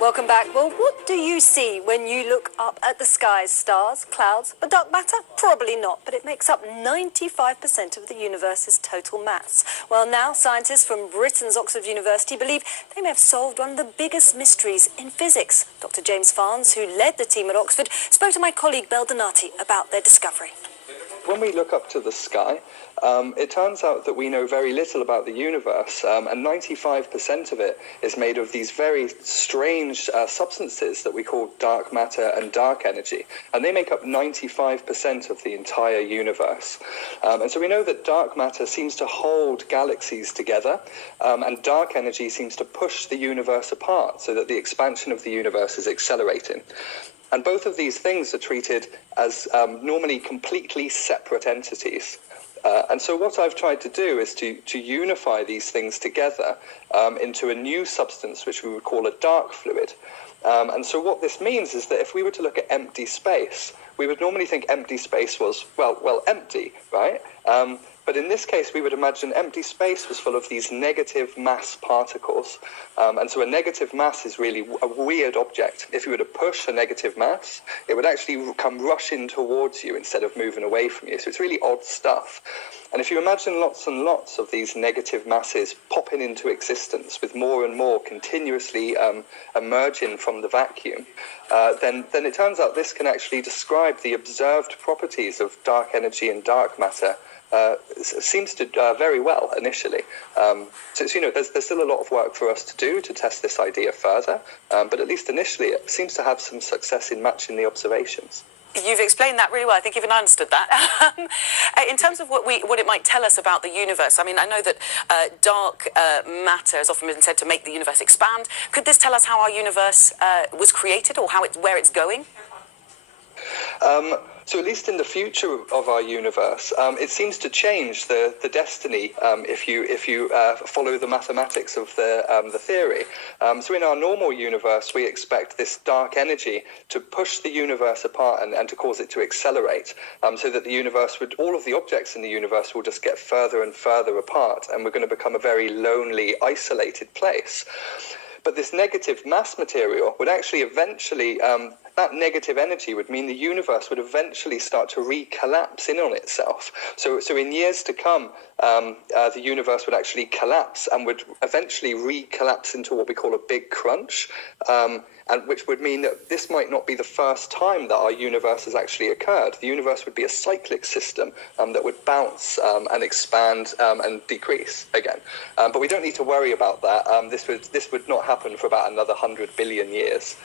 Welcome back. Well, what do you see when you look up at the skies? Stars, clouds, but dark matter? Probably not, but it makes up 95% of the universe's total mass. Well, now scientists from Britain's Oxford University believe they may have solved one of the biggest mysteries in physics. Dr. James Farnes, who led the team at Oxford, spoke to my colleague Bel Donati about their discovery. When we look up to the sky, it turns out that we know very little about the universe, and 95% of it is made of these very strange substances that we call dark matter and dark energy, and they make up 95% of the entire universe. And so we know that dark matter seems to hold galaxies together, and dark energy seems to push the universe apart so that the expansion of the universe is accelerating. And both of these things are treated as normally completely separate entities. And so what I've tried to do is to unify these things together into a new substance, which we would call a dark fluid. And so what this means is that if we were to look at empty space, we would normally think empty space was, well, empty, right? But in this case, we would imagine empty space was full of these negative mass particles. And so a negative mass is really a weird object. If you were to push a negative mass, it would actually come rushing towards you instead of moving away from you. So it's really odd stuff. And if you imagine lots and lots of these negative masses popping into existence with more and more continuously emerging from the vacuum, then it turns out this can actually describe the observed properties of dark energy and dark matter. Seems to very well initially. So there's still a lot of work for us to do to test this idea further, but at least initially it seems to have some success in matching the observations. You've explained that really well. I think even I understood that. In terms of what it might tell us about the universe, I mean, I know that dark matter has often been said to make the universe expand. Could this tell us how our universe was created, or where it's going? So at least in the future of our universe, it seems to change the destiny if you follow the mathematics of the theory. So in our normal universe, we expect this dark energy to push the universe apart and to cause it to accelerate, so that the universe all of the objects in the universe will just get further and further apart, and we're going to become a very lonely, isolated place. But this negative mass material would actually eventually, that negative energy would mean the universe would eventually start to recollapse in on itself. So in years to come, the universe would actually collapse and would eventually recollapse into what we call a big crunch, and which would mean that this might not be the first time that our universe has actually occurred. The universe would be a cyclic system that would bounce and expand and decrease again. But we don't need to worry about that. This would not happen for about another 100 billion years.